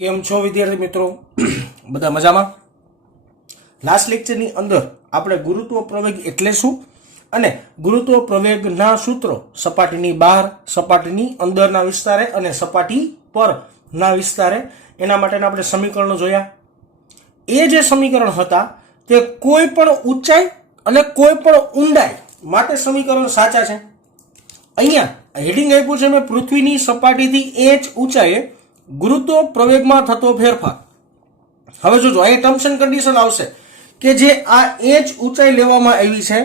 કેમ છો વિદ્યાર્થી મિત્રો? બધા મજામાં? લાસ્ટ લેક્ચરની અંદર આપણે ગુરુત્વ પ્રવેગ એટલે શું અને ગુરુત્વ પ્રવેગના સૂત્રો સપાટીની બહાર, સપાટીની અંદરના વિસ્તારે અને સપાટી પરના વિસ્તારે એના માટેના આપણે સમીકરણો જોયા. એ જે સમીકરણ હતા તે કોઈ પણ ઊંચાઈ અને કોઈ પણ ઊંડાઈ માટે સમીકરણ સાચા છે. અહીંયા હેડિંગ આપ્યું છે મેં, પૃથ્વીની સપાટીથી h ઊંચાઈએ ગુરુત્વ પ્રવેગમાં થતો ફેરફાર. હવે જોજો, અહીં ટર્મ્સ એન્ડ કન્ડિશન આવશે કે જે આ h ઊંચાઈ લેવામાં આવી છે,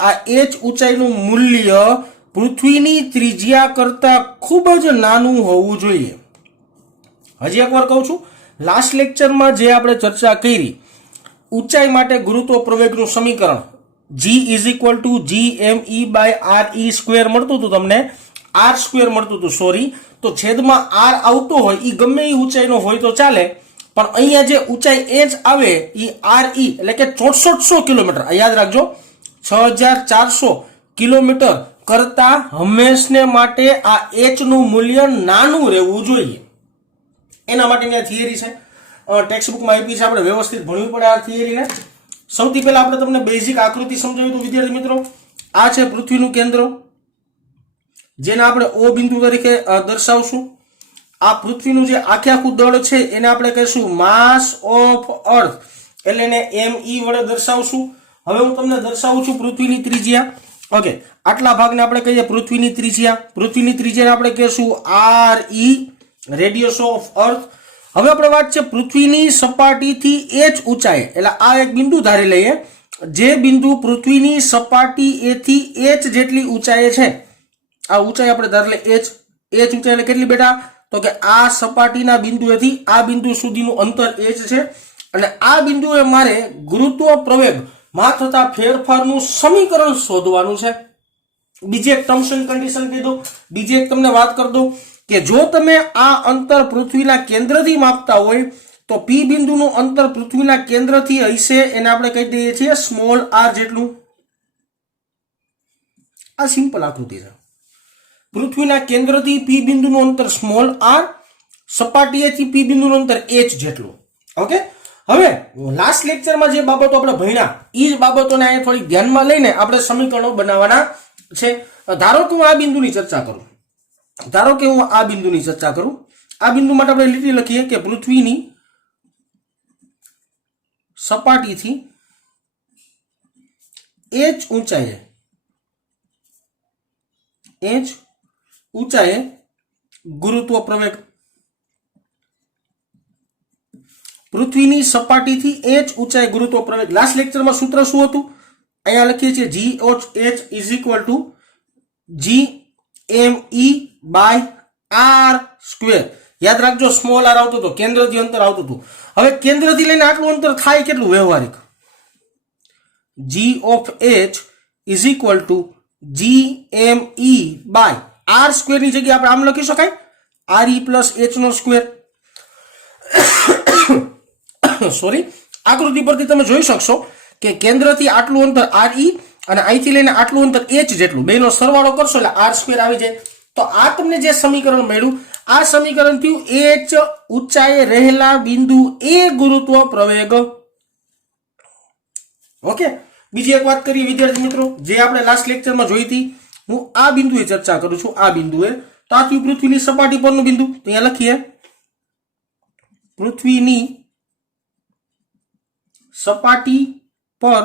આ h ઊંચાઈનું મૂલ્ય પૃથ્વીની ત્રિજ્યા કરતા ખૂબ જ નાનું હોવું જોઈએ. હજી એકવાર કહું છું, લાસ્ટ લેક્ચરમાં જે આપણે ચર્ચા કરી, ઊંચાઈ માટે ગુરુત્વ પ્રવેગનું સમીકરણ g (GME/RE² મળતું હતું તમને, r² મળતું હતું, સોરી, તો છેદમાં r આવતો હોય એ ગમે એ ઊંચાઈનો હોય તો ચાલે, પણ અહીંયા જે ઊંચાઈ h આવે એ RE એટલે કે 6400 કિલોમીટર, યાદ રાખજો, 6400 કિલોમીટર કરતા હંમેશને માટે આ h નું મૂલ્ય નાનું રહેવું જોઈએ. એના માટેની આ થિયરી છે, ટેક્સ્ટ બુકમાં આપી છે, આપણે વ્યવસ્થિત ભણવી પડે આ થિયરીને. સૌથી પહેલા આપણે તમને બેઝિક આકૃતિ સમજાવ્યું હતું વિદ્યાર્થી મિત્રો. આ છે પૃથ્વીનું કેન્દ્ર, જેને આપણે O બિંદુ તરીકે દર્શાવશું. આ પૃથ્વીનું જે આખે આખું દળ છે એને આપણે કહીશું માસ ઓફ અર્થ, એટલે એને ME વડે દર્શાવશું. હવે હું તમને દર્શાવું છું પૃથ્વીની ત્રિજ્યા. ઓકે, આટલા ભાગને આપણે કહીએ પૃથ્વીની ત્રિજ્યા. પૃથ્વીની ત્રિજ્યાને આપણે કહીશું RE, રેડિયસ ઓફ અર્થ. હવે આપણે વાત છે પૃથ્વીની સપાટીથી h ઊંચાઈ, એટલે આ એક બિંદુ ધારી લઈએ, જે બિંદુ પૃથ્વીની સપાટી એથી h જેટલી ઊંચાઈએ છે. આ ઊંચાઈ આપણે ધારી લઈએ h ઊંચાઈ એટલે કેટલી બેટા? તો કે આ સપાટીના બિંદુએથી આ બિંદુ સુધીનું અંતર h છે, અને આ બિંદુએ મારે ગુરુત્વ પ્રવેગમાં થતા ફેરફારનું સમીકરણ શોધવાનું છે. બીજી એક ટર્મ્સ એન્ડ કન્ડિશન કીધું, બીજી એક તમને વાત કરી દઉં કે જો તમે આ અંતર પૃથ્વીના કેન્દ્રથી માપતા હોય તો P બિંદુનું અંતર પૃથ્વીના કેન્દ્રથી હશે, એને આપણે કહી દઈએ છીએ સ્મોલ r જેટલું. આ સિમ્પલ આકૃતિ છે. પૃથ્વીના કેન્દ્રથી P બિંદુનું અંતર સ્મોલ r, સપાટીએથી P બિંદુનું અંતર h જેટલું. ઓકે, હવે લાસ્ટ લેક્ચરમાં જે બાબતો આપણે ભણ્યા એ જ બાબતોને અહીંયા થોડી ધ્યાનમાં લઈને આપણે સમીકરણો બનાવવાના છે. ધારો કે હું આ બિંદુની ચર્ચા કરું, આ બિંદુ માટે આપણે લીટી લખીએ કે પૃથ્વીની સપાટીથી h ઊંચાઈએ ગુરુત્વ પ્રવેગ. પૃથ્વીની સપાટીથી h ઊંચાઈ ગુરુત્વ પ્રવેગ. લાસ્ટ લેક્ચરમાં સૂત્ર શું હતું? અહીંયા લખીએ છીએ GH=GME/r². યાદ રાખજો, સ્મોલ r આવતું હતું, કેન્દ્રથી અંતર આવતું હતું. હવે કેન્દ્રથી લઈને આટલું અંતર થાય કેટલું વ્યવહારિક? GH=GME/r² ની જગ્યાએ આપણે આમ લખી શકાય, RE+h². સોરી, આકૃતિ પરથી તમે જોઈ શકશો કે કેન્દ્રથી આટલું અંતર RE અને અહીંથી લઈને આટલું અંતર h જેટલું, બેનો સરવાળો કરશો એટલે r² આવી જાય. તો આ તમને જે સમીકરણ મળ્યું, આ સમીકરણ થયું h ઊંચાઈએ રહેલા બિંદુ એ ગુરુત્વ પ્રવેગ. ઓકે, બીજી એક વાત કરીએ વિદ્યાર્થી મિત્રો, જે આપણે લાસ્ટ લેક્ચરમાં જોઈ હતી. હું આ બિંદુએ ચર્ચા કરું છું, આ બિંદુએ. તો આ થયું પૃથ્વીની સપાટી પરનું બિંદુ. તો અહીંયા લખીએ પૃથ્વીની સપાટી પર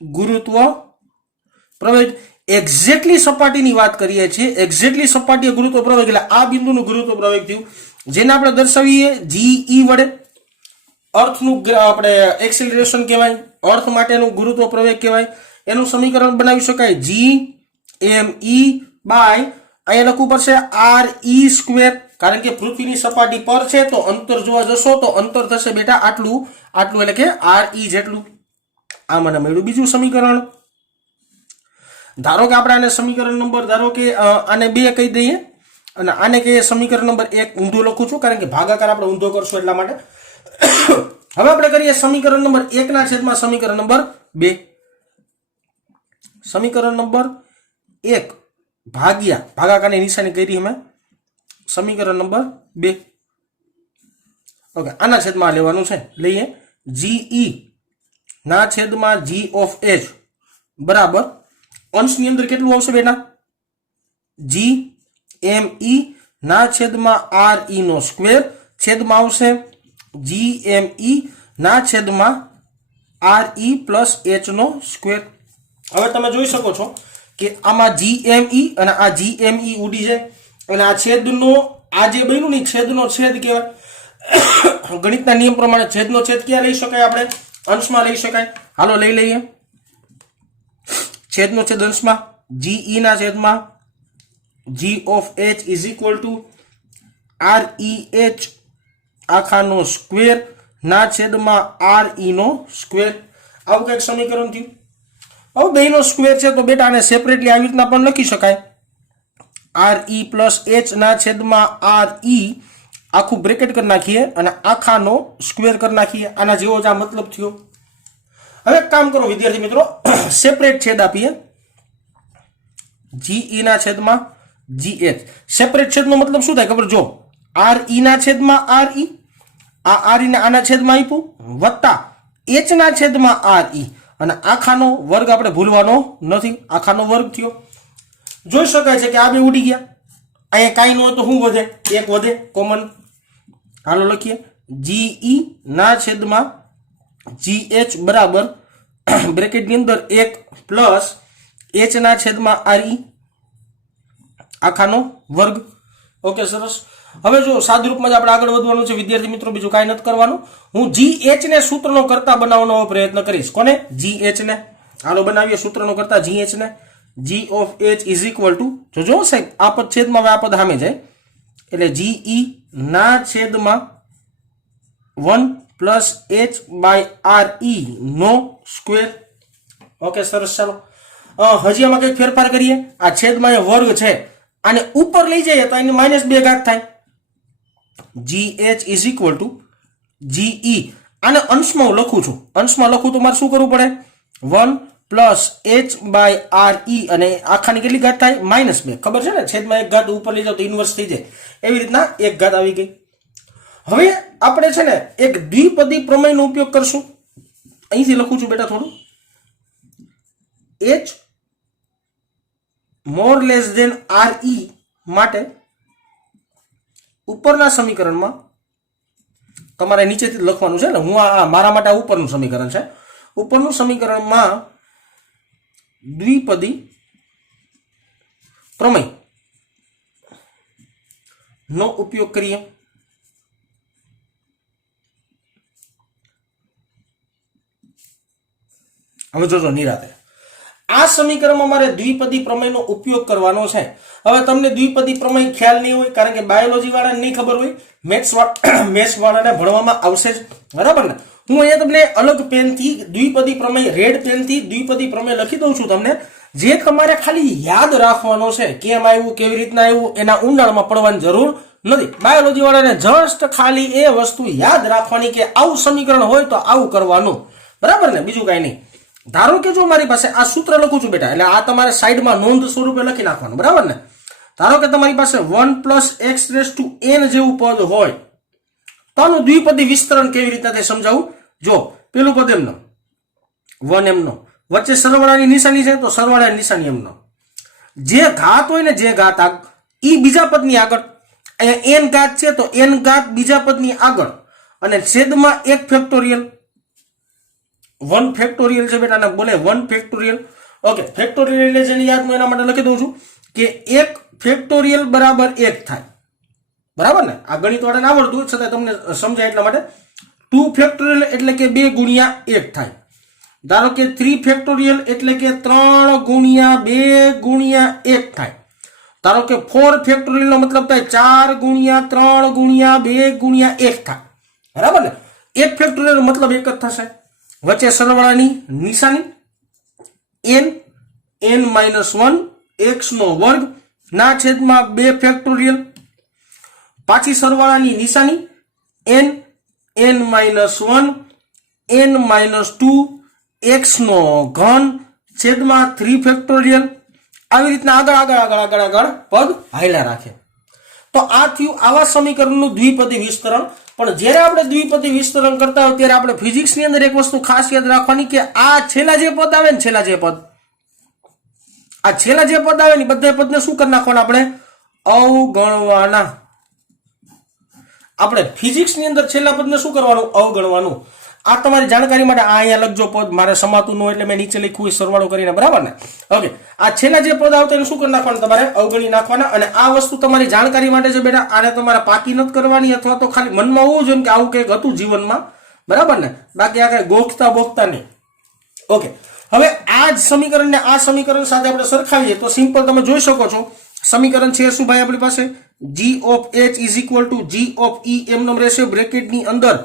ગુરુત્વ પ્રવેગ. એક્ઝેક્ટલી સપાટીની વાત કરીએ છીએ, એક્ઝેક્ટલી સપાટીએ ગુરુત્વ પ્રવેગ એટલે આ બિંદુનું ગુરુત્વ પ્રવેગ થયું, જેને આપણે દર્શાવીએ GE વડે. અર્થનું આપણે એક્સેલરેશન કહેવાય, અર્થ માટેનું ગુરુત્વ પ્રવેગ કહેવાય. એનું સમીકરણ બનાવી શકાય GME બાય, અહીંયા લખવું પડશે RE², કારણ કે પૃથ્વીની સપાટી પર છે તો અંતર જોવા જશો તો અંતર થશે બેટા આટલું એટલે કે RE જેટલું. આ મને મળ્યું બીજું સમીકરણ. ધારો કે આપણે આને સમીકરણ નંબર, ધારો કે આને 2 કહી દઈએ અને આને કહીએ સમીકરણ નંબર 1. ઊંધું લખું છું કારણ કે ભાગાકાર આપણે ઊંધો કરશું એટલા માટે. હવે આપણે કરીએ સમીકરણ નંબર 1 ના છેદમાં સમીકરણ નંબર 2. સમીકરણ નંબર 1 ભાગાકારની નિશાની કરી અમે સમીકરણ નંબર 2. ઓકે, આના છેદમાં લેવાનું છે. લઈએ જીઈ ના છેદમાં જી ઓફ એચ બરાબર અંશની અંદર કેટલું આવશે બેટા? જી એમ ઈ ના છેદમાં આર ઈ નો સ્ક્વેર છેદમાં આવશે જી એમ ઈ ના છેદમાં આર ઈ પ્લસ એચ નો સ્ક્વેર. હવે તમે જોઈ શકો છો કે આમાં જી એમ ઈ અને આ જી એમ ઈ ઉડી છે અને આ છેદનો આ જે બન્યું ને છેદનો છેદ કહેવાય. ગણિતના નિયમ પ્રમાણે છેદનો છેદ ક્યાં લઈ શકાય? આપણે અંશમાં લઈ શકાય. હાલો લઈ લઈએ. છેદનો છેદ અંશમાં જીઈ ના છેદમાં G of H is equal to R E H આખાનો સ્ક્વેર ના છેદમાં આર ઈ નો સ્ક્વેર. આવું કંઈક સમીકરણ થયું. હવે બેનો સ્ક્વેર છે તો બેટા આને સેપરેટલી આવી રીતના પણ લખી શકાય. આર ઈ પ્લસ એચ ના છેદમાં આર ઈ આખું બ્રેકેટ કરી નાખીએ અને આખાનો સ્ક્વેર કરી નાખીએ. આના જેવો જ આ મતલબ થયો. હવે એક કામ કરો વિદ્યાર્થી મિત્રો, સેપરેટ છેદ આપીએ. જીઈ ના છેદમાં જીએચ. સેપરેટ છેદનો મતલબ શું થાય ખબર? જો આર ઈ ના છેદમાં આર ઈ, આ આર ઈ ને આના છેદમાં આપ્યું વત્તા એચ ના છેદમાં આર ઈ અને આખાનો વર્ગ આપણે ભૂલવાનો નથી. આખાનો વર્ગ થયો. જોઈ શકાય છે કે આ બે ઉડી ગયા. અહીંયા કાંઈ ન હોય તો શું વધે? એક વધે કોમન. હાલો લખીએ જીઈ ના છેદમાં જીએચ બરાબર બ્રેકેટની અંદર 1 પ્લસ એચ ના છેદમાં આર ઈ આખાનો વર્ગ. ઓકે સરસ. હવે જો સાદુરૂપમાં જ આપણે આગળ વધવાનું છે વિદ્યાર્થી મિત્રો, બીજું કાંઈ નથી કરવાનું. હું જીએચ ને સૂત્રનો કરતા બનાવવાનો પ્રયત્ન કરીશ. કોને? જીએચ ને. હાલો બનાવીએ સૂત્રનો કરતા જીએચ ને. G of H is equal to જો સાહેબ આ પદ છેદમાં આ પદ સામે જાય એટલે જીઈ ના છેદમાં 1 plus h by R e નો સ્ક્વેર. ઓકે સરસ. ચાલો હજી આમાં કંઈક ફેરફાર કરીએ. આ છેદમાં એ વર્ગ છે, આને ઉપર લઈ જઈએ તો એને -2 ઘાત થાય. GH is equal two GE. આને અંશમાં હું લખું છું. અંશમાં લખું તો મારે શું કરવું પડે? 1 plus h by R e અને આખાની કેટલી ઘાત થાય? -2. ખબર છે ને, છેદમાં 1 ઘાત ઉપર લઈ જાવ તો ઇન્વર્સ થઈ જાય. એવી રીતના 1 ઘાત આવી ગઈ. હવે આપણે છે ને એક દ્વિપદી પ્રમેયનો ઉપયોગ કરશું. અહીંથી લખું છું બેટા થોડું. h મોર લેસ ધેન આર ઈ માટે ઉપરના સમીકરણમાં તમારે નીચેથી લખવાનું છે ને. હું આ મારા માટે આ ઉપરનું સમીકરણ છે. ઉપરનું સમીકરણમાં દ્વિપદી પ્રમેય નો ઉપયોગ કરીએ. હવે જોજો નિરાતે આ સમીકરણમાં મારે દ્વિપદી પ્રમેયનો ઉપયોગ કરવાનો છે. હવે તમને દ્વિપદી પ્રમેય ખ્યાલ નહીં હોય કારણ કે બાયોલોજી વાળાને નહીં ખબર હોય, મેથ્સ વાળાને ભણવામાં આવશે જ, બરાબર ને. હું અહીંયા તમને અલગ પેનથી દ્વિપદી પ્રમેય, રેડ પેનથી દ્વિપદી પ્રમેય લખી દઉં છું તમને, જે તમારે ખાલી યાદ રાખવાનો છે. કેમ આવ્યું, કેવી રીતના આવ્યું, એના ઊંડાણમાં પડવાની જરૂર નથી. બાયોલોજી વાળાને જસ્ટ ખાલી એ વસ્તુ યાદ રાખવાની કે આવું સમીકરણ હોય તો આવું કરવાનું, બરાબર ને, બીજું કાંઈ નહીં. ધારો કે જો મારી પાસે આ સૂત્ર લખું છું બેટા, એટલે આ તમારે સાઈડમાં નોંધ સ્વરૂપે લખી નાખવાનું, બરાબર ને. ધારો કે તમારી પાસે 1 plus x raise to n જેવું પદ હોય તો આનું દ્વિપદી વિસ્તરણ કેવી રીતના તે સમજાવું. જો પેલું પદ એમનો 1 એમનો, વચ્ચે સરવાળાની નિશાની છે તો સરવાળાની નિશાની એમનો, જે ઘાત હોય ને જે ઘાત ઈ બીજા પદની આગળ, અહીંયા n ઘાત છે તો n ઘાત બીજા પદની આગળ અને છેદમાં 1 ફેક્ટોરિયલ. 1 ફેક્ટોરિયલ છે બેટા, બોલે 1 ફેક્ટોરિયલ. ઓકે, ફેક્ટોરિયલ એટલે જેની યાદ હું એના માટે લખી દઉં છું કે 1 ફેક્ટોરિયલ બરાબર 1 થાય, બરાબર ને. આ ગણિત વાળાને આવડતું છતાં તમને સમજાય એટલા માટે. 2 ફેક્ટોરિયલ એટલે કે 2 ગુણ્યા 1 થાય. ધારો કે 3 ફેક્ટોરિયલ એટલે કે 3 ગુણ્યા 2 ગુણ્યા 1 થાય. ધારો કે 4 ફેક્ટોરિયલ નો મતલબ થાય 4 ગુણ્યા 3 ગુણ્યા 2 ગુણ્યા 1 થાય, બરાબર ને. 1 ફેક્ટોરિયલ નો મતલબ એક જ થશે. વચ્ચે સરવાળાની નિશાની n-1 x નો વર્ગ ના છેદમાં 2 ફેક્ટોરિયલ, પાછી સરવાળાની નિશાની n-1 n-2 x નો ઘન છેદમાં 3 ફેક્ટોરિયલ. આવી રીતના આગળ આગળ આગળ આગળ આગળ પદ હાલ્યા રાખે. તો આ થયું આવા સમીકરણનું દ્વિપદી વિસ્તરણ. પણ જ્યારે આપણે દ્વિપદી વિસ્તરણ કરતા હોય ત્યારે આપણે ફિઝિક્સની અંદર એક વસ્તુ ખાસ યાદ રાખવાની કે આ છેલ્લા જે પદ આવે ને છેલ્લા જે પદ આવે ને બધા પદને શું કરી નાખવાના આપણે અવગણવાના. આપણે ફિઝિક્સની અંદર છેલ્લા પદને શું કરવાનું અવગણવાનું. આ તમારી જાણકારી માટે આ અહીંયા લખજો પદ મારે સમાતું ન હોય એટલે મેં નીચે લખ્યું સરવાળો કરીને બરાબર ને. ઓકે આ છેલ્લા જે પદ આવતા એને શું કરી નાખવાનું તમારે અવગણી નાખવાના. અને આ વસ્તુ તમારી જાણકારી માટે છે બેટા. આને તમારે પાકી નથી કરવાની અથવા તો ખાલી મનમાં હોવું જોઈએ કે આવું કંઈક હતું જીવનમાં બરાબર ને. બાકી આ કઈ બોખતા નહીં. ઓકે હવે આ જ સમીકરણને આ સમીકરણ સાથે આપણે સરખાવીએ તો સિમ્પલ તમે જોઈ શકો છો. સમીકરણ છે શું ભાઈ આપણી પાસે g of h is equal to g of e એમનો રહેશે બ્રેકેટની અંદર.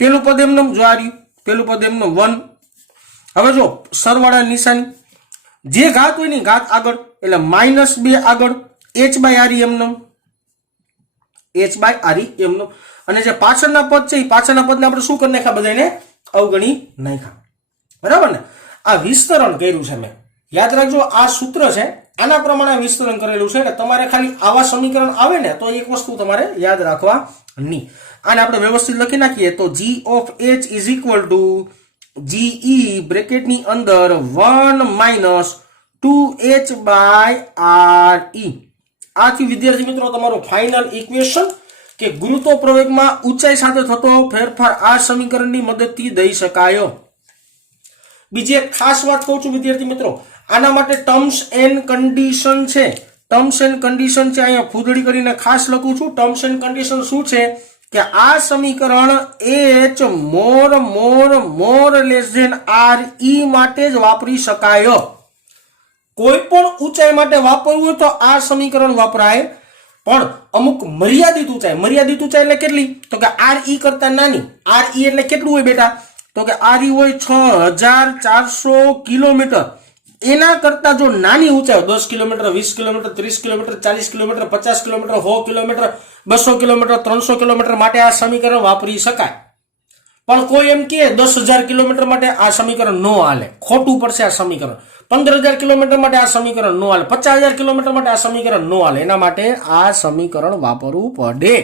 પેલું પદ એમનો જો આ રહ્યું પેલું પદ એમનો 1. હવે જો સરવાળા નિશાની જે ઘાત હોય ની ઘાત આગળ એટલે -2 આગળ h by r એમનો અને જે પાછળના પદ છે એ પાછળના પદને આપણે શું કરી નાખ્યા બધાને અવગણી નાખ્યા બરાબર ને. આ વિસ્તરણ કર્યું છે મેં યાદ રાખજો. આ સૂત્ર છે આના પ્રમાણે વિસ્તરણ કરેલું છે એટલે તમારે ખાલી આવા સમીકરણ આવે ને તો એક વસ્તુ તમારે યાદ રાખવાની. આને આપણે વ્યવસ્થિત લખી નાખીએ તો g of h is equal to ge બ્રેકેટની અંદર 1 - 2h by re. આથી વિદ્યાર્થી મિત્રો તમારું ફાઇનલ ઇક્વેશન કે ગુરુત્વ પ્રવેગમાં ઊંચાઈ સાથે થતો ફેરફાર આ સમીકરણની મદદથી દઈ શકાયો. બીજી એક ખાસ વાત કહું છું વિદ્યાર્થી મિત્રો. આના માટે ટર્મ્સ એન્ડ કન્ડિશન છે. અહીંયા ફૂદડી કરીને ખાસ લખું છું. ટર્મ્સ એન્ડ કન્ડિશન શું છે કે આ સમીકરણ h મોર લેસ ધેન re માટે જ વાપરી શકાય. કોઈ પણ ઊંચાઈ માટે વાપરવું હોય તો આ સમીકરણ વપરાય. પણ અમુક મર્યાદિત ઊંચાઈ એટલે કેટલી તો કે re કરતા નાની. re એટલે કેટલું હોય બેટા તો કે re હોય 6400 કિલોમીટર. એના કરતા જો નાની ઊંચાઈ 10 kilometre 20 kilometre 30 kilometre 40 kilometre 50 kilometre 100 kilometre 200 kilometre 300 kilometre માટે આ સમીકરણ વાપરી શકાય. પણ કોઈ એમ કે 10,000 કિલોમીટર માટે આ સમીકરણ ન હાલે, ખોટું પડશે આ સમીકરણ. 15,000 કિલોમીટર માટે આ સમીકરણ ન હાલે, 50,000 કિલોમીટર માટે આ સમીકરણ ન હાલે. એના માટે આ સમીકરણ વાપરવું પડે.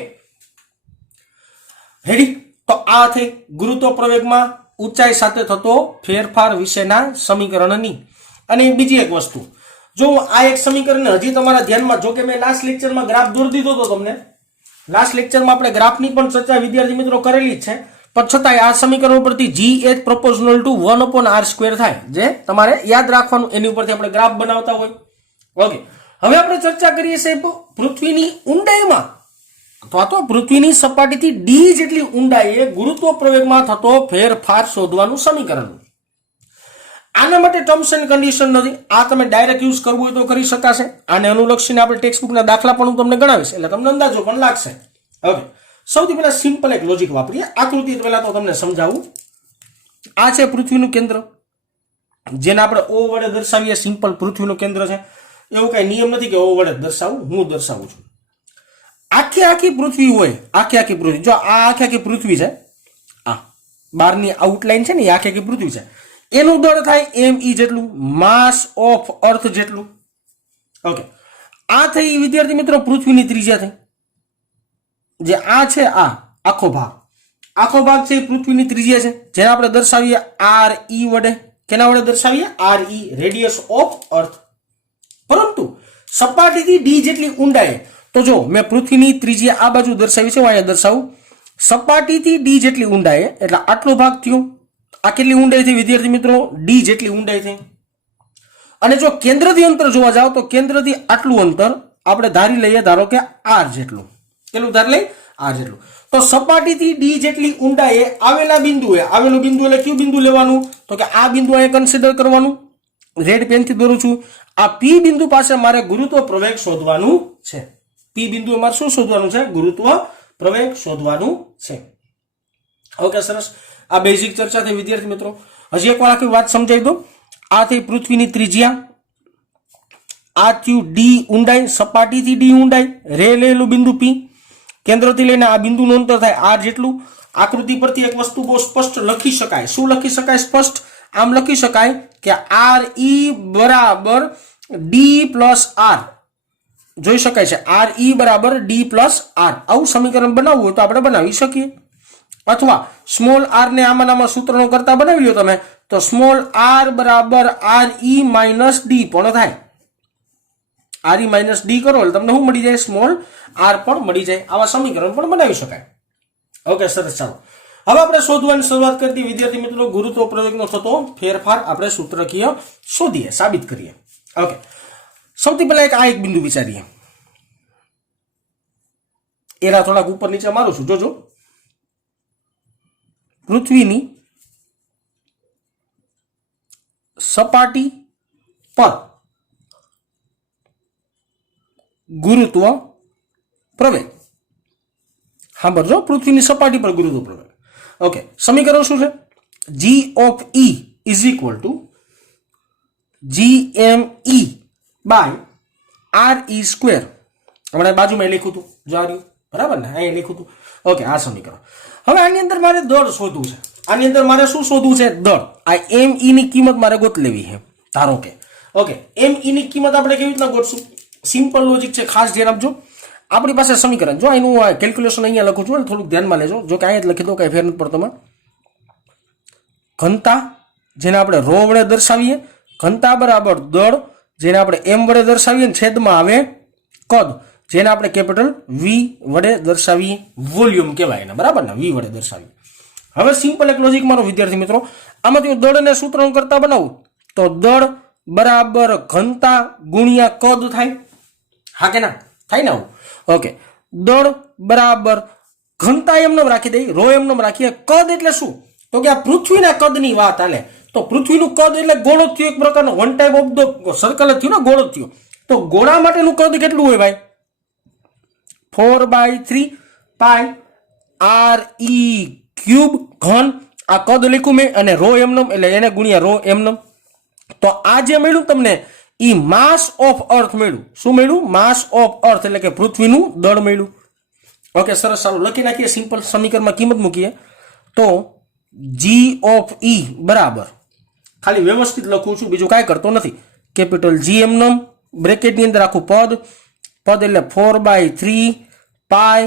રેડી? તો આ થઈ ગુરુત્વ પ્રવેગમાં ઊંચાઈ સાથે થતો ફેરફાર વિશેના સમીકરણની. અને બીજી એક વસ્તુ જો આ એક સમીકરણ હજી તમારા ધ્યાનમાં, જો કે મેં લાસ્ટ લેક્ચરમાં ગ્રાફ દોરી દીધો હતો તમને. લાસ્ટ લેક્ચરમાં આપણે ગ્રાફની પણ ચર્ચા વિદ્યાર્થી મિત્રો કરેલી જ છે. પણ છતાંય આ સમીકરણ ઉપરથી gh proportional to 1/r² થાય, જે તમારે યાદ રાખવાનું. એની ઉપરથી આપણે ગ્રાફ બનાવતા હોય. ઓકે હવે આપણે ચર્ચા કરીએ સાહેબ પૃથ્વીની ઊંડાઈમાં અથવા તો પૃથ્વીની સપાટીથી d જેટલી ઊંડાઈએ ગુરુત્વ પ્રવેગમાં થતો ફેરફાર શોધવાનું સમીકરણ. આના માટે ટર્મ્સ એન્ડ કન્ડિશન નથી. આ તમે ડાયરેક્ટ યુઝ કરવું હોય તો કરી શકાશે. આને અનુલક્ષીને આપણે ટેક્સ્ટબુકના દાખલા પણ હું તમને ગણાવીશ એટલે તમને અંદાજો પણ લાગશે. ઓકે સૌથી પહેલા સિમ્પલ એક લોજિક વાપરીએ. આકૃતિ પહેલા તો તમને સમજાવું. આ છે પૃથ્વીનું કેન્દ્ર, જેને આપણે O વડે દર્શાવીએ. સિમ્પલ પૃથ્વીનું કેન્દ્ર છે. એવું કઈ નિયમ નથી કે O વડે દર્શાવું, હું દર્શાવું છું. આખી પૃથ્વી હોય, આખી પૃથ્વી, જો આ આખી પૃથ્વી છે, આ બહારની આઉટલાઈન છે ને, એ આખી પૃથ્વી છે. એનું દળ થાય me જેટલું, માસ ઓફ અર્થ જેટલું. ઓકે આ થઈ વિદ્યાર્થી મિત્રો પૃથ્વીની ત્રિજ્યા થઈ. જે આ છે આ આખો ભાગ છે એ પૃથ્વીની ત્રિજ્યા છે, જેને આપણે દર્શાવીએ re વડે. કેના વડે દર્શાવીએ? re, radius of earth. પરંતુ સપાટીથી d જેટલી ઊંડાઈ, તો જો મેં પૃથ્વીની ત્રિજ્યા આ બાજુ દર્શાવી છે, હું અહીંયા દર્શાવું. સપાટીથી d જેટલી ઊંડાઈ એટલે આટલો ભાગ થયો. આ કેટલી ઊંડાઈ થઈ વિદ્યાર્થી મિત્રો? d જેટલી ઊંડાઈ થઈ. અને જો કેન્દ્રથી અંતર જોવા જાવ તો કેન્દ્રથી આટલું અંતર આપણે ધારી લઈએ, ધારો કે r જેટલું. કેટલું ધારી લઈ? r જેટલું. તો સપાટીથી d જેટલી ઊંડાઈએ આવેલું બિંદુ એટલે કયું બિંદુ લેવાનું? તો કે આ બિંદુ અહીંયા કન્સિડર કરવાનું. રેડ પેનથી દોરું છું. આ p બિંદુ પાસે મારે ગુરુત્વ પ્રવેગ શોધવાનું છે. p બિંદુ મારે શું શોધવાનું છે? ગુરુત્વ પ્રવેગ શોધવાનું છે. ઓકે સરસ. આ બેઝિક ચર્ચા થઈ વિદ્યાર્થી મિત્રો. હજી એક વાર આખી વાત સમજાવી દો. આ થઈ પૃથ્વીની ત્રિજ્યા, આ થયું d ઊંડાઈ, સપાટીથી d ઊંડાઈ, રે લેલું બિંદુ p, કેન્દ્રથી લઈને આ બિંદુનું અંતર થાય r જેટલું. આકૃતિ પરથી એક વસ્તુ બહુ સ્પષ્ટ લખી શકાય. શું લખી શકાય સ્પષ્ટ? આમ લખી શકાય કે re બરાબર d + r. જોઈ શકાય છે આર ઈ બરાબર ડી પ્લસ આર. આવું સમીકરણ બનાવવું હોય તો આપણે બનાવી શકીએ. અથવા સ્મોલ આર ને આમાં સૂત્રનો કરતા બનાવી લો તમે તો સ્મોલ આર બરાબર આર ઈ માઇનસ ડી પણ થાય. આર ઈ માઇનસ ડી કરો એટલે તમને શું મળી જાય? સ્મોલ આર પણ મળી જાય. આવા સમીકરણ પણ બનાવી શકાય. ઓકે, સરસ. ચાલો હવે આપણે શોધવાની શરૂઆત કરી દઈએ વિદ્યાર્થી મિત્રો. ગુરુત્વ પ્રયોગનો થતો ફેરફાર આપણે સૂત્રકીય શોધીએ, સાબિત કરીએ. ઓકે, સૌથી પહેલા એક બિંદુ વિચારીએ. એના થોડાક ઉપર નીચે મારું છું. જોજો, પૃથ્વીની સપાટી પર ગુરુત્વ પ્રવેગ. હા બરાબર, પૃથ્વીની સપાટી પર ગુરુત્વ પ્રવેગ. ઓકે, સમીકરણ શું છે? G of E is equal to GME by R E square. હમણાં બાજુમાં લખ્યું હતું, જો બરાબર ને, અહીં લખ્યું હતું. ઓકે, આ સમીકરણ. હવે આની અંદર મારે દળ શોધવું છે. આની અંદર મારે શું શોધવું છે? દળ. આ એમ ઈ ની કિંમત મારે ગોત લેવી છે. ધારો કે ઓકે, એમ ઈ ની કિંમત આપણે કેવી રીતના ગોતશું? સિમ્પલ લોજિક છે, ખાસ ધ્યાન આપજો. આપણી પાસે સમીકરણ, જો એનું કેલ્ક્યુલેશન અહીંયા લખું છું, થોડુંક ધ્યાનમાં લેજો. જો કે અહીંયા જ લખી દો, કઈ ફેર નથી પડતો. ઘનતા જેને આપણે રો વડે દર્શાવીએ, ઘનતા બરાબર દળ જેને આપણે એમ વડે દર્શાવીએ, છેદમાં આવે કદ જેને આપણે કેપિટલ વી વડે દર્શાવીએ. વોલ્યુમ કહેવાય એને, બરાબર ને, વી વડે દર્શાવીએ. હવે સિમ્પલ એક લોજિક મારો વિદ્યાર્થી મિત્રો, આમાંથી દળને સૂત્રણ કરતા બનાવું તો દળ બરાબર ઘનતા ગુણ્યા કદ થાય. હા કે ના થાય ને? આવું. ઓકે, દળ બરાબર ઘનતા એમને રાખી દઈ, રો એમને રાખીએ. કદ એટલે શું? તો કે આ પૃથ્વીના કદની વાત હાલે. તો પૃથ્વીનું કદ એટલે ગોળો થયો, એક પ્રકારનો one type of the circle જ થયું ને, ગોળો થયો. તો ગોળા માટેનું કદ કેટલું હોય ભાઈ? 4/3 પાઈ આર ઈ ક્યુબ ઘન. આ કદ લખ્યું મેં, અને રો એમનમ એટલે એને ગુણ્યા રો એમનમ. તો આ જે મળ્યું તમને ઈ માસ ઓફ અર્થ મળ્યું. શું મળ્યું? માસ ઓફ અર્થ એટલે કે પૃથ્વીનું દળ મળ્યું. ઓકે, સરસ. ચાલો લખી નાખીએ. સિમ્પલ સમીકરણમાં કિંમત મૂકીએ તો જી ઓફ ઈ બરાબર, ખાલી વ્યવસ્થિત લખું છું, બીજું કાંઈ કરતો નથી. કેપિટલ જી એમનમ બ્રેકેટની અંદર આખું પદ એટલે 4/3 pi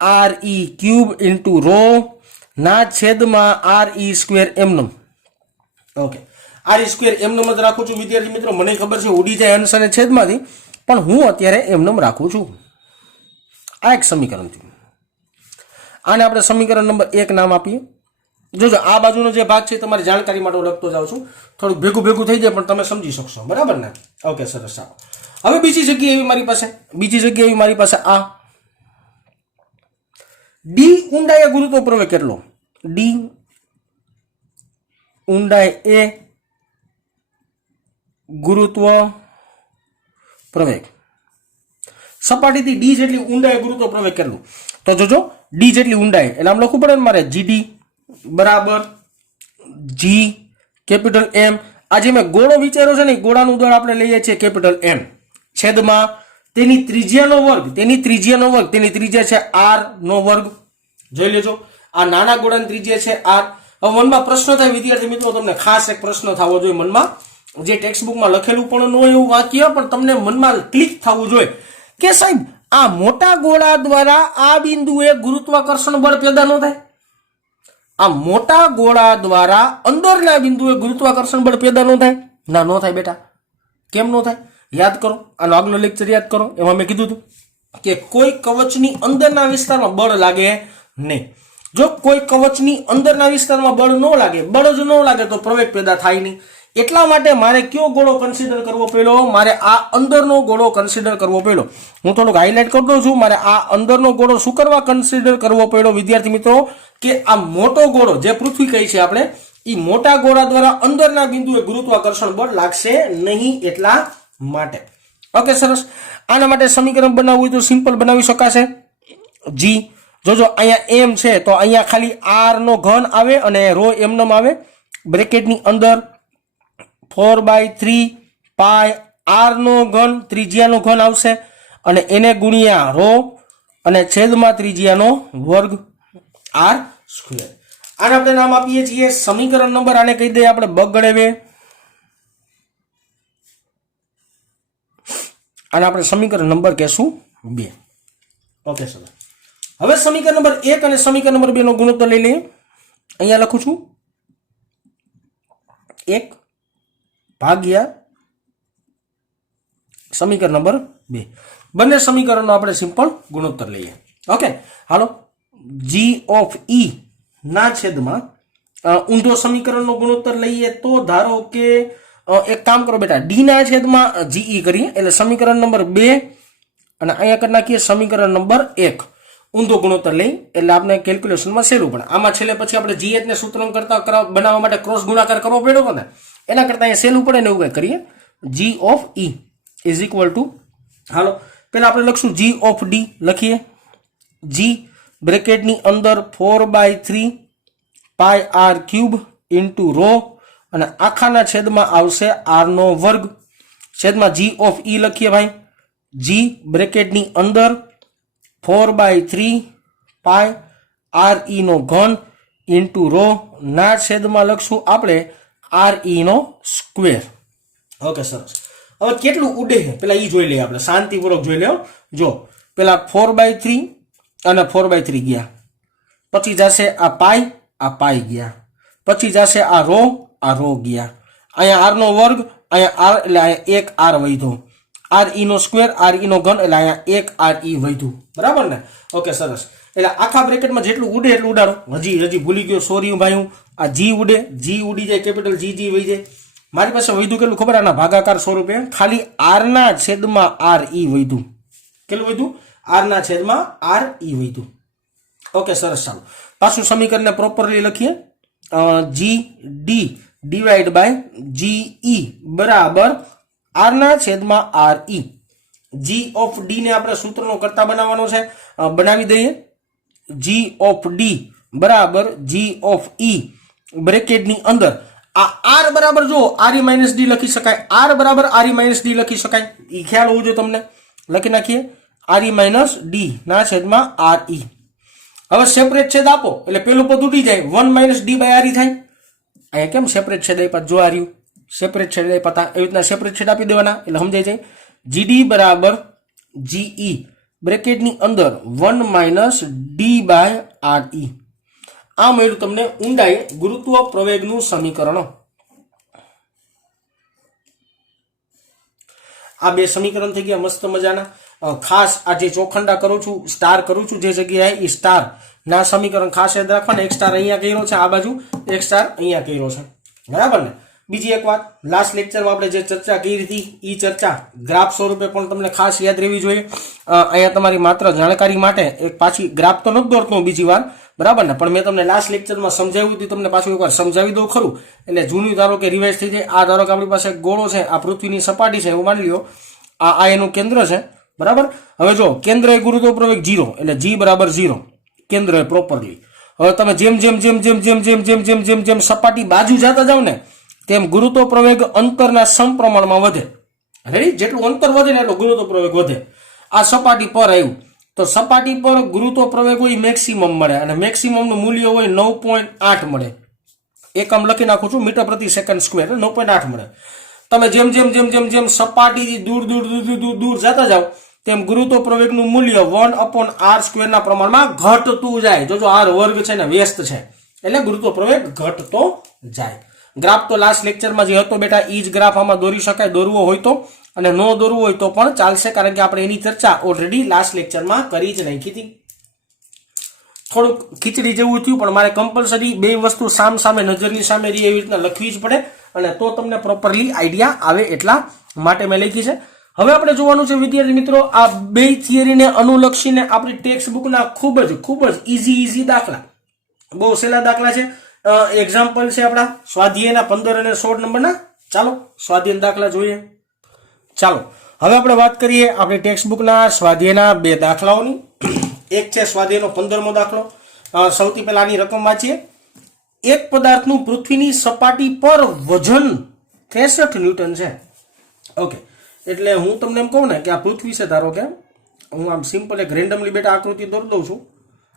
R E cube into rho ના છેદમાં આર ઈ સ્ક્વેર એમનમ. ઓકે, આર ઈ સ્ક્વેર એમનમ જ રાખું છું વિદ્યાર્થી મિત્રો. મને ખબર છે ઉડી જાય અંશ અને છેદમાંથી, પણ હું અત્યારે એમનમ રાખું છું. આ એક સમીકરણ થયું. આને આપણે સમીકરણ નંબર 1 નામ આપીએ. જોજો, આ બાજુનો જે ભાગ છે તમારી જાણકારી માટે હું લખતો જાઉં છું. થોડુંક ભેગું થઈ જાય પણ તમે સમજી શકશો, બરાબર ને? ઓકે, સરસ. ચાલો હવે બીજી જગ્યાએ એવી મારી પાસે આ ડી ઊંડાઈ ગુરુત્વ પ્રવેગ કેટલો? ડી ઊંડાઈ એ ગુરુત્વ પ્રવેગ. સપાટીથી ડી જેટલી ઊંડાઈ ગુરુત્વ પ્રવેગ કેટલું? તો જોજો, ડી જેટલી ઊંડાઈ એટલે આમ લખવું પડે ને મારે, જીડી બરાબર જી કેપિટલ એમ. આજે મેં ગોળો વિચાર્યો છે ને, ગોળાનું દળ આપણે લઈએ છીએ કેપિટલ એમ, છેદમાં તેની ત્રિજ્યાનો વર્ગ. તેની ત્રિજ્યા છે આર નો વર્ગ. જોઈ લેજો, આ નાના ગોળાની ત્રિજ્યા છે આર. હવે મનમાં પ્રશ્ન થાય વિદ્યાર્થી મિત્રો, તમને ખાસ એક પ્રશ્ન થવો જોઈએ મનમાં, જે ટેક્સ્ટ બુકમાં લખેલું પણ ન હોય એવું વાક્ય, પણ તમને મનમાં ક્લિક થવું જોઈએ કે સાહેબ આ મોટા ગોળા દ્વારા આ બિંદુએ ગુરુત્વાકર્ષણ બળ પેદા ન થાય? આ મોટા ગોળા દ્વારા અંદરના બિંદુએ ગુરુત્વાકર્ષણ બળ પેદા ન થાય? ના, ન થાય બેટા. કેમ ન થાય? યાદ કરો, આનો આગલો લેક્ચર યાદ કરો. એમાં મેં કીધું હતું કે કોઈ કવચની અંદરના વિસ્તારમાં બળ લાગે નહીં. જો કોઈ કવચની અંદરના વિસ્તારમાં બળ ન લાગે, બળ જ ન લાગે તો પ્રવેગ પેદા થાય નહીં. એટલા માટે મારે કયો ગોળો કન્સિડર કરવો પડ્યો? મારે આ અંદરનો ગોળો કન્સિડર કરવો પડ્યો. હું થોડુંક હાઇલાઇટ કરી દઉં છું. મારે આ અંદરનો ગોળો શું કરવા કન્સિડર કરવો પડ્યો વિદ્યાર્થી મિત્રો? કે આ મોટો ગોળો જે પૃથ્વી કહી છે આપણે, એ મોટા ગોળા દ્વારા અંદરના બિંદુએ ગુરુત્વાકર્ષણ બળ લાગશે નહીં, એટલા માટે. ઓકે, સરસ. આના માટે સમીકરણ બનાવવું હોય તો સિમ્પલ બનાવી શકાશે. જી જોજો, અહીંયા એમ છે તો અહીંયા ખાલી આર નો ઘન આવે અને રો એમનમ આવે. બ્રેકેટની અંદર 4/3 પાઈ આર નો ઘન, ત્રિજ્યાનો ઘન આવશે, અને એને ગુણ્યા રો અને છેદમાં ત્રિજ્યાનો વર્ગ આર સ્ક્વેર. આને આપણે નામ આપીએ છીએ સમીકરણ નંબર, આને કહી દઈએ આપણે બગડે. આને આપણે સમીકરણ નંબર કહેશું 2. ઓકે સર, હવે સમીકરણ નંબર 1 અને સમીકરણ નંબર 2 નો ગુણોત્તર લઈ લઈએ. અહીંયા લખું છું 1 ભાગ્યા સમીકરણ નંબર 2. બંને સમીકરણનો આપણે સિમ્પલ ગુણોત્તર લઈએ. Okay, hello. g of e ના છેદમાં ઊંધો સમીકરણનો ગુણોત્તર લઈએ તો ધારો કે એક કામ કરો બેટા, d ના છેદમાં ge કરીએ એટલે સમીકરણ નંબર 2 અને અહીંયા કરી નાખીએ સમીકરણ નંબર 1. ઊંધો ગુણોત્તર લઈ એટલે આપણે કેલ્ક્યુલેશનમાં સહેલું પડે. આમાં છેલ્લે પછી આપણે gh ને સૂત્રણ કરતા બનાવવા માટે ક્રોસ ગુણાકાર કરવો પડ્યો હતો ને, એના કરતા અહીંયા સહેલું પડે ને એવું કંઈ કરીએ. g of e is equal to, હાલો પેલા આપણે લખશું g ઓફ d લખીએ. g બ્રેકેટની અંદર 4/3 pi R cube into rho અને આખાના છેદમાં આવશે r નો વર્ગ છેદમાં g ઓફ e લખીએ ભાઈ. g બ્રેકેટની અંદર 4/3 પાઈ આર e નો ઘન ઇન્ટુ રો ના છેદમાં લખશું આપણે r e નો સ્ક્વેર. ઓકે સરસ. હવે કેટલું ઉડે છે પેલા ઈ જોઈ લઈએ આપણે, શાંતિપૂર્વક જોઈ લે. જો પેલા 4/3 અને 4/3 ગયા, પછી જશે આ પાઈ ગયા, પછી જશે આ રો ગયા, અહીંયા r નો વર્ગ, અહીંયા r એટલે અહીંયા 1 r વધ્યો, r e નો સ્ક્વેર, r e નો ઘન એટલે અહીંયા 1 r e વધ્યું. બરાબર ને? ઓકે સરસ. એટલે આખા બ્રેકેટમાં જેટલું ઉડે એટલું ઉડાડો. હજી ભૂલી ગયો, સોરી ભાઈ, હું આ g ઉડે, g ઉડી જાય, કેપિટલ g વહી જાય. મારી પાસે વધ્યું કેટલું ખબર? આના ભાગાકાર સ્વરૂપે ખાલી r ના છેદમાં r e વધ્યું. કેટલું વધ્યું? r ના છેદમાં r e વધ્યું. ઓકે સરસ. ચાલો પાછું સમીકરણને પ્રોપરલી લખીએ. g d divide by g e બરાબર r ના છેદમાં r e. g of d ને આપણે સૂત્રનો કરતા બનાવવાનો છે, બનાવી દઈએ. g ઓફ d બરાબર g ઓફ e બ્રેકેટની અંદર આ r બરાબર જો r e માઇનસ d લખી શકાય, r બરાબર r e માઇનસ d લખી શકાય, એ ખ્યાલ હોવો જોઈએ તમને. લખી નાખીએ r e માઇનસ d ના છેદમાં r e. હવે સેપરેટ છેદ આપો એટલે પેલું પદ ઉડી જાય, 1 minus d by r e થાય. અહીંયા કેમ સેપરેટ છેદ આપ્યા? જો આ રહ્યું સેપરેટ છેદ આપ્યા, એવી રીતના સેપરેટ છેદ આપી દેવાના એટલે સમજાઈ જાય. gd બરાબર ge બ્રેકેટની અંદર 1 minus d by r e. આ મળ્યું તમને ઊંડાઈ ગુરુત્વ પ્રવેગનું સમીકરણ. આ બે સમીકરણ થઈ ગયા મસ્ત મજાના. ખાસ આ જે ચોખંડા કરું છું, સ્ટાર કરું છું જે જગ્યાએ, એ સ્ટાર ના સમીકરણ ખાસ યાદ રાખવાના. એક સ્ટાર અહીંયા કર્યો છે આ બાજુ, એક સ્ટાર અહીંયા કર્યો છે. બરાબર ને? બીજી એક વાત, લાસ્ટ લેક્ચરમાં આપણે જે ચર્ચા કરી હતી એ ચર્ચા ગ્રાફ સ્વરૂપે પણ તમને ખાસ યાદ રહેવી જોઈએ. અહીંયા તમારી માત્ર જાણકારી માટે એક પાછી ગ્રાફ તો નથી દોરતો બીજી વાર, બરાબર ને? પણ મેં તમને લાસ્ટ લેક્ચરમાં સમજાવ્યું હતું, તમને પાછું એકવાર સમજાવી દઉં ખરું, એટલે જૂનું ધારો કે રિવાઇઝ થઈ જાય. આ ધારો કે આપણી પાસે ગોળો છે, આ પૃથ્વીની સપાટી છે એવું માની લ્યો, આ એનું કેન્દ્ર છે. બરાબર? હવે જો કેન્દ્ર એ ગુરુત્વ પ્રવેગ 0 એટલે g બરાબર 0 કેન્દ્ર એ પ્રોપરલી. હવે તમે જેમ સપાટી બાજુ જતા જાવ ને તેમ ગુરુત્વ પ્રવેગ અંતરના સમપ્રમાણમાં વધે. રેડી? જેટલું અંતર વધે ને એટલો ગુરુત્વ પ્રવેગ વધે. આ સપાટી પર આવ્યું તો સપાટી પર ગુરુત્વ પ્રવેગ હોય મેક્સિમમ મળે, અને મેક્સિમમનું મૂલ્ય હોય 9.8 મળે. એકમ લખી નાખું છું, મીટર પ્રતિ સેકન્ડ સ્ક્વેર, 9.8 મળે. તમે જેમ સપાટીથી દૂર જતા જાવ તેમ ગુરુત્વ પ્રવેગનું મૂલ્ય 1/r² ના પ્રમાણમાં ઘટતું જાય. જોજો r વર્ગ છે ને વ્યસ્ત છે એટલે ગુરુત્વ પ્રવેગ ઘટતો જાય. ગ્રાફ તો લાસ્ટ લેક્ચરમાં જે હતો બેટા એ જ ગ્રાફ આમાં દોરી શકાય, દોરવો હોય તો, અને ન દોરવું હોય તો પણ ચાલશે, કારણ કે આપણે એની ચર્ચા ઓલરેડી લાસ્ટ લેક્ચરમાં કરી જ નાખી હતી. થોડુંક ખીચડી જેવું થયું, પણ મારે કમ્પલસરી બે વસ્તુ સામે નજરની સામે રહી એવી રીતના લખવી જ પડે, અને તો તમને પ્રોપરલી આઈડિયા આવે એટલા માટે મેં લખી છે. હવે આપણે જોવાનું છે વિદ્યાર્થી મિત્રો, આ બે થિયરીને અનુલક્ષીને આપણી ટેક્સ્ટ બુકના ખૂબ જ ઈઝી દાખલા, બહુ સહેલા દાખલા છે. એક્ઝામ્પલ છે આપણા સ્વાધ્યાયના 15 અને 16 નંબરના. ચાલો સ્વાધ્યાય દાખલા જોઈએ. ચાલો હવે આપણે વાત કરીએ આપણી ટેક્સ્ટ બુકના સ્વાધ્યાયના બે દાખલાઓની. એક છે સ્વાધ્યાયનો 15મો દાખલો. સૌથી પહેલા આની રકમ વાંચીએ. એક પદાર્થનું પૃથ્વીની સપાટી પર વજન 63 ન્યૂટન છે. ઓકે, એટલે હું તમને એમ કહું ને કે આ પૃથ્વી છે, ધારો કે હું આમ સિમ્પલ એક રેન્ડમલી બેટા આકૃતિ દોરી દઉં છું,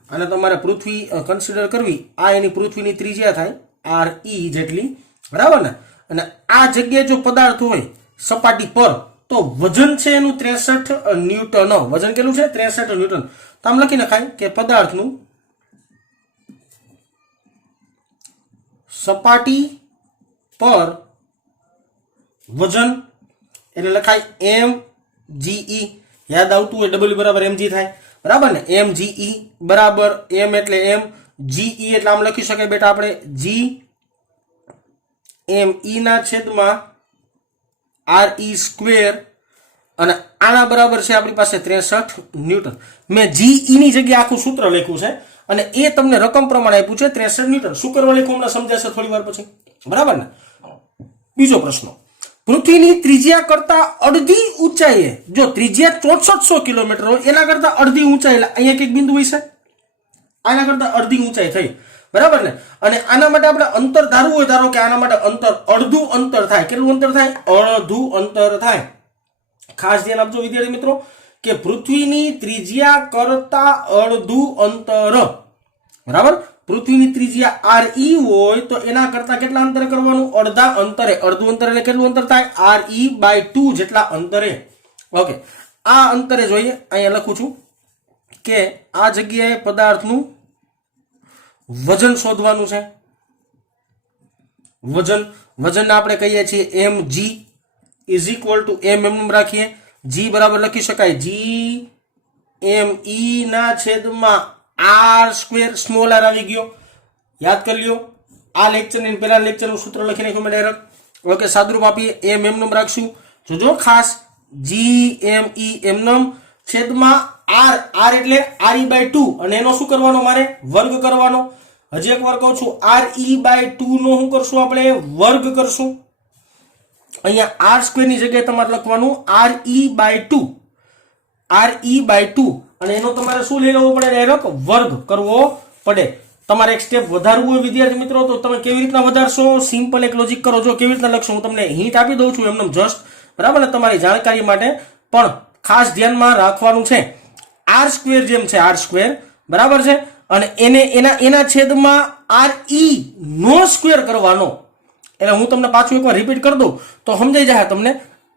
અને તમારે પૃથ્વી કન્સિડર કરવી. આ એની પૃથ્વીની ત્રિજ્યા થાય r e જેટલી, બરાબર ને? અને આ જગ્યાએ જો પદાર્થ હોય સપાટી પર, તો વજન છે એનું 63 ન્યૂટન. વજન કેટલું છે? 63 ન્યૂટન. તો આમ લખી નખાય કે પદાર્થનું સપાટી પર વજન એટલે લખાય mge. યાદ આવતું હોય W બરાબર mg થાય, બરાબર ને? mge બરાબર m એટલે m, ge એટલે આમ લખી શકાય બેટા આપણે g me ના છેદમાં re સ્ક્વેર, અને આના બરાબર છે આપણી પાસે 63 ન્યૂટન. મેં ge ની જગ્યાએ આખું સૂત્ર લખ્યું છે અને એ તમને રકમ પ્રમાણે આપ્યું છે 63 ન્યૂટન. શું કરવા લખ્યું હમણાં સમજાશે થોડી વાર પછી, બરાબર ને? બીજો પ્રશ્ન, પૃથ્વીની ત્રિજ્યા કરતા અડધી ઊંચાઈએ, જો ત્રિજ્યા 6400 કિલોમીટર હોય એના કરતા અડધી ઊંચાઈ, એટલે અહીંયા કંઈક બિંદુ હોય છે, આના કરતા અડધી ઊંચાઈ થઈ, બરાબર ને? અને આના માટે આપણે અંતર ધારવું હોય, ધારો કે આના માટે અંતર અડધું અંતર થાય. કેટલું અંતર થાય? અડધું અંતર થાય. ખાસ ધ્યાન આપજો વિદ્યાર્થી મિત્રો કે પૃથ્વીની ત્રિજ્યા કરતા અડધું અંતર, બરાબર? પૃથ્વીની ત્રિજ્યા re હોય તો એના કરતા કેટલા અંતરે કરવાનું? અડધા અંતરે. અડધું અંતર એટલે કેટલું અંતર થાય? re/2 જેટલા અંતરે. ઓકે, આ અંતરે જોઈએ. અહીંયા લખું છું કે આ જગ્યાએ પદાર્થનું વજન શોધવાનું છે. વજન આપણે કહીએ છીએ mg is equal two m રાખીએ. g બરાબર લખી શકાય g me ના છેદમાં r સ્ક્વેર, સ્મોલ r આવી ગયો. યાદ કરી લ્યો, આ લેક્ચર ની પહેલા લેક્ચરનું સૂત્ર લખી નાખ્યું મેં ડાયરેક્ટ. ઓકે, સાદુરૂપ આપીએ m રાખશું. જોજો ખાસ, g me છેદમાં r એટલે re/2, અને એનો શું કરવાનો? મારે વર્ગ કરવાનો. હજી એક વાર કહું છું, re/2 નો શું કરશું? આપણે વર્ગ કરશું. અહીંયા r સ્ક્વેર ની જગ્યાએ તમારે લખવાનું re/2, અને એનો તમારે શું લઈ લેવો પડે? ડાયરેક્ટ વર્ગ કરવો પડે. તમારે એક સ્ટેપ વધારવું હોય વિદ્યાર્થી મિત્રો, તો તમે કેવી રીતના વધારશો? સિમ્પલ એક લોજિક કરો. જો કેવી રીતના લખશો હું તમને હિન્ટ આપી દઉં છું એમને જસ્ટ, બરાબર ને? તમારી જાણકારી માટે પણ ખાસ ધ્યાનમાં રાખવાનું છે. r સ્ક્વેર જેમ છે r સ્ક્વેર, બરાબર છે, અને એને એના છેદમાં re નો સ્ક્વેર કરવાનો. એટલે હું તમને પાછું એકવાર રિપીટ કરી દઉં તો સમજાઈ જાય તમને.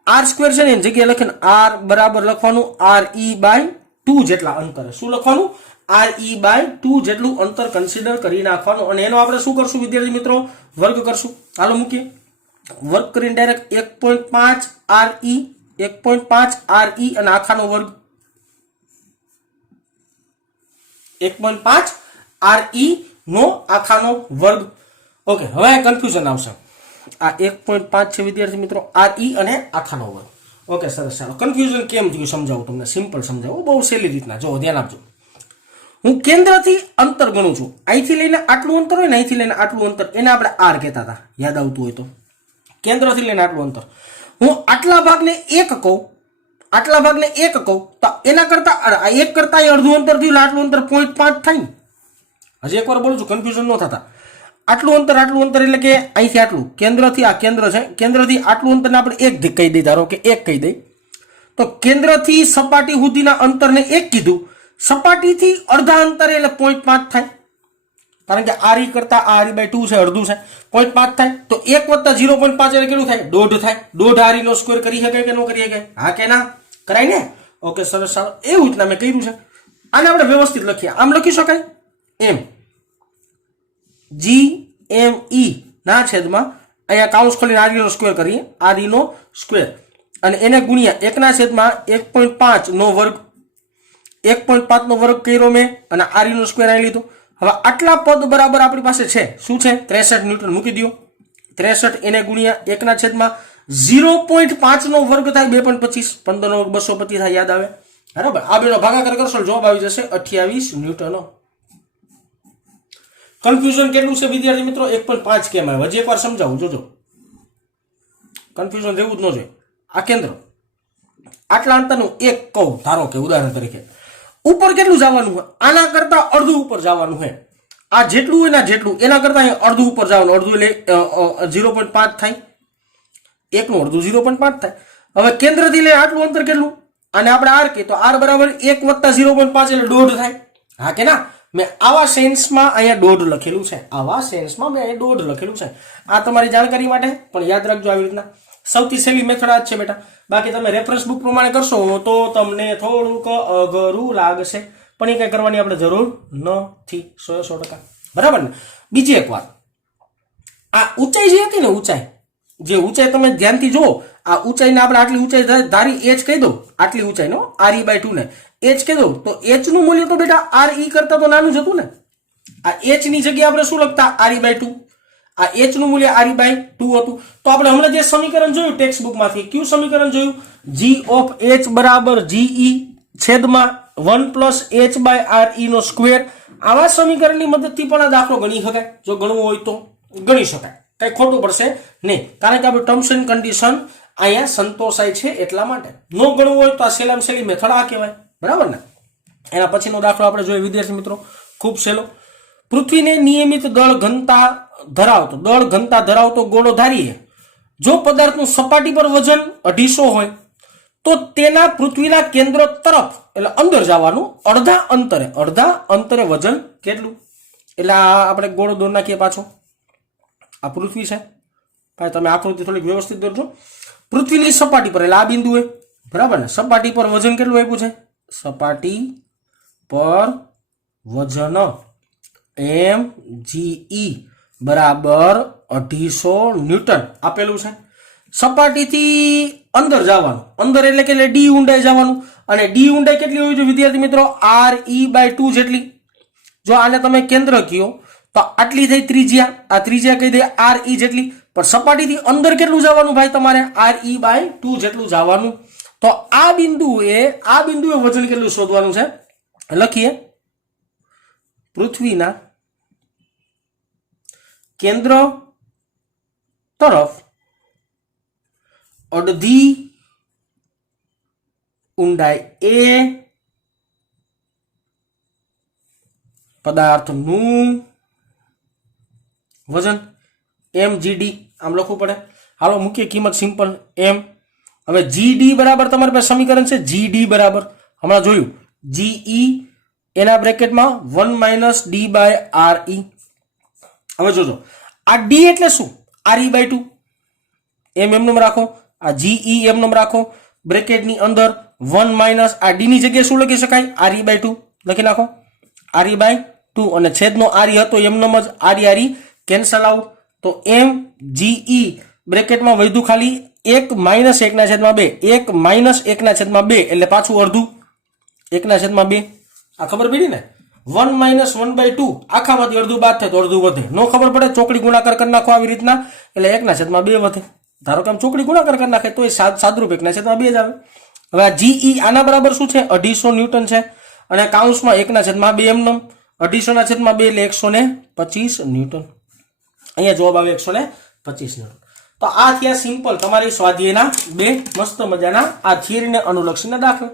r સ્ક્વેર છે ને એની જગ્યાએ લખીને r બરાબર લખવાનું re/2 જેટલા અંતરે. શું લખવાનું? re/2 જેટલું અંતર કન્સિડર કરી નાખવાનું, અને એનો આપણે શું કરશું વિદ્યાર્થી મિત્રો? વર્ગ કરશું. હાલો મૂકીએ. વર્ગ કરીને ડાયરેક્ટ 1.5 re અને આખાનો વર્ગ 1.5 re નો આખાનો વર્ગ. ઓકે, હવે કન્ફ્યુઝન આવશે. આ 1.5 છે વિદ્યાર્થી મિત્રો, re અને આખાનો વર્ગ. ઓકે, સરસ. ચાલો, કન્ફ્યુઝન કેમ થયું સમજાવું તમને. સિમ્પલ સમજાવું, બહુ સહેલી રીતના. જો ધ્યાન આપજો. હું કેન્દ્રથી અંતર ગણું છું. અહીંથી લઈને આટલું અંતર હોય ને, અહીંથી લઈને આટલું અંતર, એને આપણે r કહેતા હતા. યાદ આવતું હોય તો, કેન્દ્રથી લઈને આટલું અંતર. હું આટલા ભાગને 1 કહું, તો એના કરતા 1 કરતા અડધું અંતર થયું, આટલું અંતર 0.5 થાય ને. હજી એકવાર બોલું છું, કન્ફ્યુઝન ન થતા. આટલું અંતર એટલે કે અહીંથી આટલું, કેન્દ્રથી આ કેન્દ્ર છે, કેન્દ્રથી આટલું અંતરને આપણે 1 કહી દઈએ. ધારો કે 1 કહી દઈએ, તો કેન્દ્રથી સપાટી સુધીના અંતરને 1 કીધું. સપાટીથી અડધા અંતરે એટલે 0.5 થાય, કારણ કે re કરતા re/2 છે, અડધું છે, 0.5 થાય. તો 1 વત્તા 0.5 એટલે કેટલું થાય? 1.5 થાય. 1.5 re નો સ્ક્વેર કરી શકાય કે ન કરી શકાય? હા કે ના? કરાય ને? ઓકે, સરસ. સારું, એવું રીતના મેં કર્યું છે. આને આપણે વ્યવસ્થિત લખીએ. આમ લખી શકાય એમ GME ના છેદમાં, અહીંયા કાઉન્સ ખોલીને re નો સ્ક્વેર કરીએ, re નો સ્ક્વેર, અને એને ગુણ્યા 1 ના છેદમાં 1.5 નો વર્ગ. 1.5 નો વર્ગ કર્યો મેં, અને re નો સ્ક્વેર આવી લીધો. હવે આટલા પદ બરાબર આપણી પાસે છે. શું છે? 63 ન્યૂટન. મૂકી દો 63, એને ગુણ્યા 1 ના છેદમાં 0.5 નો વર્ગ થાય 2.25, 15 નો 225 થાય. યાદ આવે? બરાબર. આ બેનો ભાગાકાર કરશો, જવાબ આવી જશે 28 ન્યૂટન. કન્ફ્યુઝન કેટલું છે વિદ્યાર્થી મિત્રો? 1.5 કેમ આવે? હજી એકવાર સમજાવું, જોજો. કન્ફ્યુઝન રહેવું જ ન જોઈએ. આ કેન્દ્ર આટલા અંતરનું 1 કહું, ધારો કે ઉદાહરણ તરીકે, ઉપર કેટલું જવાનું હોય? આના કરતા અડધું ઉપર જવાનું હોય. આ જેટલું હોય ને જેટલું, એના કરતા અડધું ઉપર જવાનું. અડધું એટલે 0.5 થાય. 1 નું અડધું 0.5 થાય. હવે કેન્દ્રથી લઈને આટલું અંતર કેટલું? અને આપણે r કે તો r બરાબર 1 વત્તા 0.5 એટલે 1.5 થાય. હા કે ના? મેં આવા સેન્સમાં અહીંયા 1.5 લખેલું છે. આ તમારી જાણકારી માટે પણ યાદ રાખજો આવી રીતના. સૌથી સહેલી મેથડ આ જ છે બેટા. બાકી તમે રેફરન્સ બુક પ્રમાણે કરશો તો તમને થોડુંક અઘરું લાગશે, પણ એ કઈ કરવાની આપણે જરૂર નથી. 100% બરાબર ને. બીજી એક વાત, આ ઊંચાઈ જે હતી ને, ઊંચાઈ તમે ધ્યાનથી જુઓ, આ ઊંચાઈને આપણે આટલી ઊંચાઈ ધારી h કહી દો, આટલી ઊંચાઈનો re/2 ને h કહી દો, તો h નું મૂલ્ય તો બેટા re કરતા તો નાનું જ હતું ને. આ h ની જગ્યાએ આપણે શું લખતા? re/2. આ h નું મૂલ્ય re/2 હતું. તો આપણે હમણાં જે સમીકરણ જોયું ટેક્સ્ટ બુકમાંથી, કયું સમીકરણ જોયું? g of h બરાબર ge છેદમાં 1 + h/re નો સ્ક્વેર. આવા સમીકરણની મદદથી પણ આ દાખલો ગણી શકાય. જો ગણવું હોય તો ગણી શકાય, કઈ ખોટું પડશે નહીં, કારણ કે આપણે ટર્મ્સ એન્ડ કન્ડિશન અહીંયા સંતોષાય છે એટલા માટે. નો ગણવું હોય તો આ સહેલામાં સહેલી મેથડ આ કહેવાય, બરાબર ને. એના પછીનો દાખલો આપણે જોઈએ વિદ્યાર્થી મિત્રો, ખૂબ સહેલો. પૃથ્વીને નિયમિત દળ ઘનતા ધરાવતો ગોળો ધારીએ. જો પદાર્થનું સપાટી પર વજન 250 હોય તો તેના પૃથ્વીના કેન્દ્ર તરફ એટલે અંદર જવાનું અડધા અંતરે વજન કેટલું? એટલે આ આપણે ગોળો દોર નાખીએ પાછો. આ પૃથ્વી છે ભાઈ, તમે આકૃતિ થોડીક વ્યવસ્થિત દોરજો. પૃથ્વીની સપાટી પર એટલે આ બિંદુએ, બરાબર ને, સપાટી પર વજન કેટલું આપ્યું છે? સપાટી પર વજન mge બરાબર 250 ન્યૂટન આપેલું છે. સપાટીથી અંદર જવાનું, અંદર એટલે કે ડી ઊંડાઈ જવાનું, અને ડી ઊંડાઈ કેટલી હોવી જોઈએ વિદ્યાર્થી મિત્રો? re/2 જેટલી. જો આને તમે કેન્દ્ર કયો તો આટલી થઈ ત્રિજ્યા, આ ત્રિજ્યા કહી દે re જેટલી, પણ સપાટીથી અંદર કેટલું જવાનું ભાઈ તમારે? re/2 જેટલું જવાનું. તો આ બિંદુએ વજન કેટલું શોધવાનું છે? લખીએ, પૃથ્વીના કેન્દ્ર તરફ અડધી ઊંડાઈ એ પદાર્થનું વજન mgd. આમ લખવું પડે. હાલો મૂકીએ કિંમત સિમ્પલ m. હવે gd બરાબર તમારી પાસે સમીકરણ છે, gd બરાબર હમણાં જોયું ge એના બ્રેકેટમાં 1 - d/re. હવે જોજો, આ d એટલે શું? re/2. એમનું રાખો, આ ge એમનું રાખો, બ્રેકેટની અંદર 1 - આ d ની જગ્યાએ શું લખી શકાય? re/2 લખી નાખો, re/2, અને છેદનો re હતો એમનું જ, re કેન્સલ આઉટ. તો mge બ્રેકેટમાં વધ્યું ખાલી 1 - 1/2, 1 - 1/2 એટલે પાછું અડધું 1/2. આ ખબર પડી ને? 1 - 1/2 આખામાંથી અડધું બાદ થાય તો અડધું વધે. નો ખબર પડે, ચોકડી ગુણાકાર કરી નાખો આવી રીતના, એટલે 1/2 વધે. ધારો કે આમ ચોકડી ગુણાકાર કરી નાખે તો એ સાદરૂપ 1/2 જ આવે. હવે આ ge આના બરાબર શું છે? 250 ન્યૂટન છે, અને કાઉન્સમાં 1/2 એમનેમ, 250/2 એટલે 125 ન્યૂટન. અહીંયા જવાબ આવે 125 ન્યૂટન. તો આ થયા સિમ્પલ તમારી સ્વાધ્યાયના 2 મસ્ત મજાના આ થિયરીને અનુલક્ષીને દાખલા.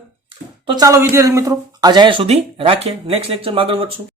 તો ચાલો વિદ્યાર્થી મિત્રો આજે અહીંયા સુધી રાખીએ. નેક્સ્ટ લેક્ચરમાં આગળ વધશું.